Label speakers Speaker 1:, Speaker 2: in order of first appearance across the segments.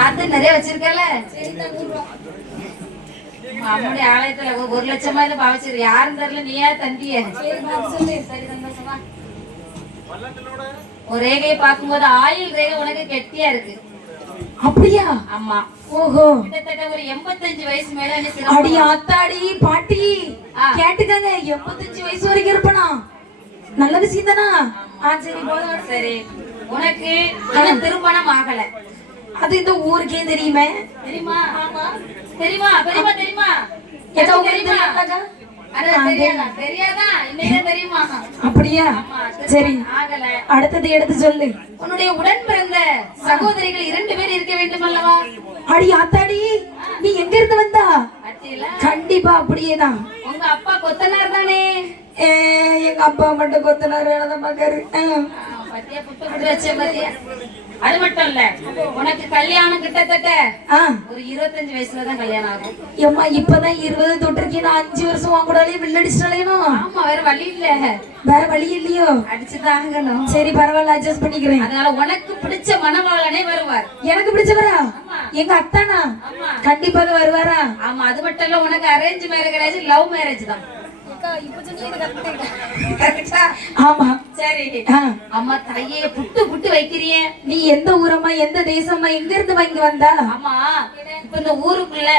Speaker 1: அது நிறைய வச்சிருக்கல அம்முடைய ஆலயத்துல ஒரு- லட்சமா இது பாவச்சிரு. யாரும் தெரியல நீயா தந்திய. ஒரு ரேகையை பார்க்கும்போது ஆயில் ரேகை உனக்கு கெட்டியா இருக்கு.
Speaker 2: அப்படியா?
Speaker 1: ஆமா.
Speaker 2: ஓஹோ.
Speaker 1: கிட்டத்தட்ட ஒரு எண்பத்தஞ்சு வயசு மேல
Speaker 2: அடி ஆத்தாடி பாட்டி. கேட்டுக்கங்க எண்பத்தஞ்சு வயசு வரைக்கும் இருப்பனா? நல்ல விஷயம் தானா சரி
Speaker 1: உனக்கு திருமணம் ஆகல.
Speaker 2: அது இந்த ஊருக்கே தெரியுமே?
Speaker 1: தெரியுமா? ஆமா. தெரியுமா? தெரியுமா? தெரியுமா?
Speaker 2: ஏதோ
Speaker 1: தெரியுமா?
Speaker 2: அப்படியா? சரி. அடுத்தது எடுத்து சொல்லு.
Speaker 1: உன்னுடைய உடன் பிறந்த சகோதரிகள் இரண்டு பேர் இருக்க வேண்டும் அல்லவா?
Speaker 2: அடி ஆத்தாடி நீ எங்க இருந்து வந்தா? கண்டிப்பா அப்படியேதான்.
Speaker 1: உங்க அப்பா கொத்தனார் தானே?
Speaker 2: எங்க அப்பா மட்டும் கொத்தனார் வேலை தான் பாக்காரு
Speaker 1: அது மட்டும் இல்ல உனக்கு கல்யாணம் கிட்டத்தட்ட ஒரு இருபத்தஞ்சு வயசுல தான் கல்யாணம் ஆகும்.
Speaker 2: ஏம்மா இப்பதான் இருபது தொட்டிருக்கேன் நான் அஞ்சு வருஷம் உன் கூடயே வில்லடிச்சிட்டலையும்
Speaker 1: ஆமா வேற வழி இல்ல.
Speaker 2: வேற வழி இல்லையோ?
Speaker 1: அடிச்சுதான் ஆகணும்
Speaker 2: சரி பரவாயில்ல அட்ஜஸ்ட் பண்ணிக்கிறேன்.
Speaker 1: அதனால உனக்கு பிடிச்ச மணவாளனே வருவார்.
Speaker 2: எனக்கு பிடிச்சவரா. எங்க அத்தானா? கண்டிப்பாக வருவாரா?
Speaker 1: ஆமா அது மட்டும் இல்ல உனக்கு அரேஞ்ச் மேரேஜ் லவ் மேரேஜ் தான்.
Speaker 2: ஆமா
Speaker 1: சரி. அம்மா தையே புட்டு புட்டு வைக்கிறிய.
Speaker 2: நீ எந்த ஊரம்மா எந்த தேசம்மா எங்க இருந்து வாங்கி வந்தா?
Speaker 1: ஆமா இப்ப இந்த ஊருக்குள்ள.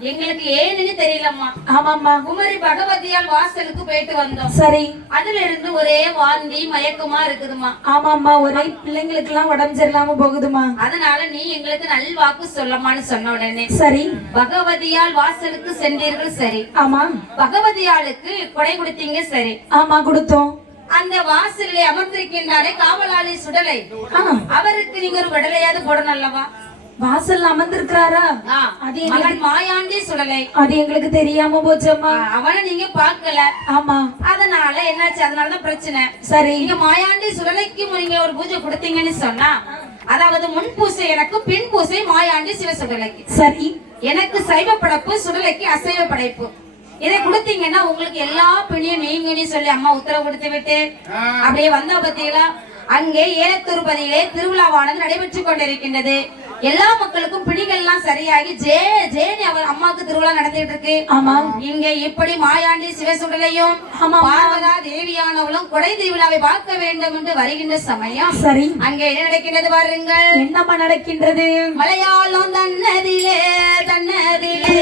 Speaker 1: எங்களுக்கு ஏன்னு தெரியலம்மா.
Speaker 2: ஆமாம்மா.
Speaker 1: குமரி பகவதியால் வாசலுக்கு போயிட்டு வந்தோம்.
Speaker 2: சரி.
Speaker 1: அதுல இருந்து ஒரே வாந்தி மயக்கமா இருக்குதுமா
Speaker 2: ஆமாம்மா ஒரே பிள்ளைங்களுக்கு எல்லாம் உடம்பு சரியில்லாம போகுதுமா
Speaker 1: அதனால நீ எங்களுக்கு நல்வாக்கு சொல்லமான்னு சொன்ன உடனே.
Speaker 2: சரி.
Speaker 1: பகவதியால் வாசலுக்கு சென்றீர்கள் சரி.
Speaker 2: ஆமா.
Speaker 1: பகவதியாளுக்கு கொடை கொடுத்தீங்க சரி.
Speaker 2: ஆமா கொடுத்தோம்.
Speaker 1: அந்த வாசலிலே அமர்ந்திருக்கின்றாரே காவலாளி சுடலை. அவருக்கு நீங்க ஒரு விடலையாவது போடணும் அல்லவா?
Speaker 2: வாசல்ல அமர்ந்திருக்கிறாரா? அது
Speaker 1: மகன் மாயாண்டி சுடலை.
Speaker 2: அது எங்களுக்கு தெரியாம போச்சம்மா.
Speaker 1: அவனை நீங்க பார்க்கல.
Speaker 2: ஆமா.
Speaker 1: அதனால என்னாச்சு? அதனாலதான் பிரச்சனை.
Speaker 2: சரி.
Speaker 1: நீங்க மாயாண்டி சுடலைக்கு நீங்க ஒரு பூஜை கொடுத்தீங்கன்னு சொன்னா அதாவது முன் பூசை எனக்கு பின் பூசை மாயாண்டி சிவ சுடலைக்கு.
Speaker 2: சரி.
Speaker 1: எனக்கு சைவ படைப்பு சுடலைக்கு அசைவ படைப்பு. இதை கொடுத்தீங்கன்னா உங்களுக்கு எல்லா பிணியும் நீங்கன்னு சொல்லி அம்மா உத்தரவு கொடுத்து விட்டு அப்படியே வந்த பத்தியில அங்கே ஏலத்திருப்பதியிலே திருவிழாவானது நடைபெற்றுக் கொண்டிருக்கின்றது. எல்லா மக்களுக்கும் பிணிகள் எல்லாம் சரியாகி ஜே ஜேனி அவர் அம்மாவுக்கு திருவிழா நடந்துட்டு இருக்கு
Speaker 2: ஆமா.
Speaker 1: இங்க இப்படி மாயாண்டி சிவசுடலையும்
Speaker 2: ஆமா.
Speaker 1: பார்வதா தேவியானவளும் கொடை திருவிழாவை பார்க்க வேண்டும் என்று வருகின்ற சமயம்.
Speaker 2: சரி.
Speaker 1: அங்கே என்ன நடக்கின்றது பாருங்கள்.
Speaker 2: என்னம்மா நடக்கின்றது?
Speaker 1: மலையாளம் தன்னதிலே தன்னதிலே.